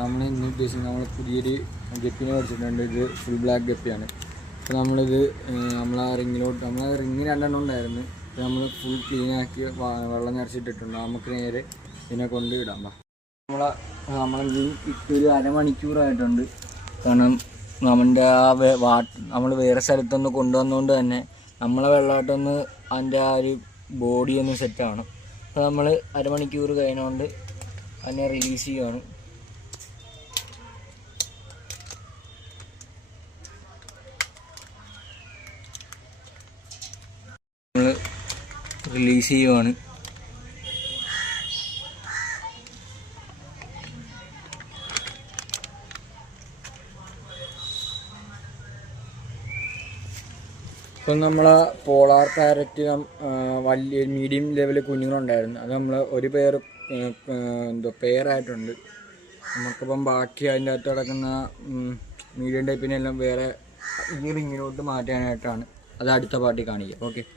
നമ്മൾ ഇന്ന് ഉദ്ദേശിക്കുന്നത് നമ്മൾ പുതിയൊരു ഗപ്പിനെ മേടിച്ചിട്ടുണ്ട്. ഇത് ഫുൾ ബ്ലാക്ക് ഗപ്പിയാണ്. അപ്പോൾ നമ്മളിത് നമ്മളെ റിങ് 2 ഉണ്ടായിരുന്നു. നമ്മൾ ഫുൾ ക്ലീനാക്കി വെള്ളം നിറച്ചിട്ടിട്ടുണ്ട്. നമുക്ക് നേരെ ഇതിനെ കൊണ്ട് ഇടാം. നമ്മളെ ഇട്ടൊരു അരമണിക്കൂറായിട്ടുണ്ട്. കാരണം നമ്മൾ വേറെ സ്ഥലത്തൊന്ന് കൊണ്ടുവന്നുകൊണ്ട് തന്നെ നമ്മളെ വെള്ളമായിട്ടൊന്ന് അതിൻ്റെ ആ ഒരു ബോഡി ഒന്ന് സെറ്റാണ്. അപ്പോൾ നമ്മൾ അരമണിക്കൂർ കഴിഞ്ഞുകൊണ്ട് അതിനെ റിലീസ് ചെയ്യുകയാണ്. നമ്മൾ റിലീസ് ചെയ്യുവാണ്. ഇപ്പം നമ്മളെ പോളാർ പാരറ്റ് വലിയ മീഡിയം ലെവൽ കുഞ്ഞുങ്ങളുണ്ടായിരുന്നു. അത് നമ്മൾ ഒരു പെയറായിട്ടുണ്ട്. നമുക്കിപ്പം ബാക്കി അതിൻ്റെ അകത്ത് കിടക്കുന്ന മീഡിയം ടൈപ്പിനെല്ലാം വേറെ ഈ റിങ്ങിലോട്ട് മാറ്റാനായിട്ടാണ്. അത് അടുത്ത പാർട്ടി കാണിക്കുക. ഓക്കെ.